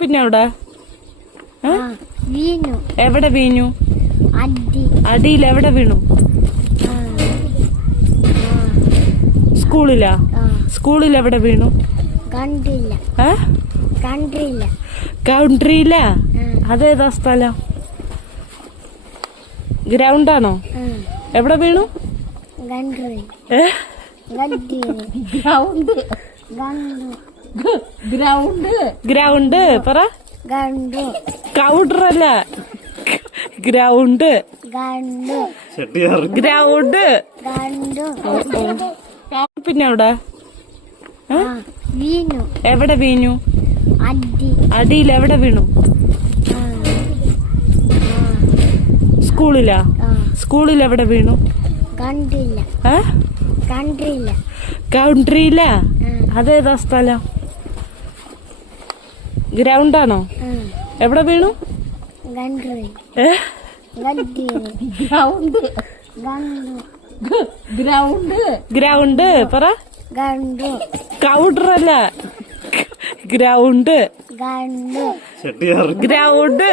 പിന്നെ എവിടെ വീണു. എവിടെ വീണു? അടിയിൽ എവിടെ വീണു? സ്കൂളിലാ? സ്കൂളിൽ എവിടെ വീണു? കണ്ടില്ല. കണ്ടില്ല. കൗണ്ടറിയിലാ? അതേതാ സ്ഥലം? ഗ്രൗണ്ടാണോ? എവിടെ വീണു? ഗ്രൗണ്ട് പറ. കൗണ്ടറല്ല, ഗ്രൗണ്ട്. ഗ്രൗണ്ട്. പിന്നെ എവിടെ? വീണു. എവിടെ വീണു? അടിയിൽ എവിടെ വീണു? സ്കൂളിലാ? സ്കൂളിൽ എവിടെ വീണു? കണ്ടില്ല. കണ്ടില്ല. കൗണ്ടറിയിലാ? അതേതാ സ്ഥലം? ഗ്രൗണ്ടാണോ? എവിടെ വീണു? ഗ്രൗണ്ട് പറ. കൗണ്ടറല്ല, ഗ്രൗണ്ട്. ഗ്രൗണ്ട്.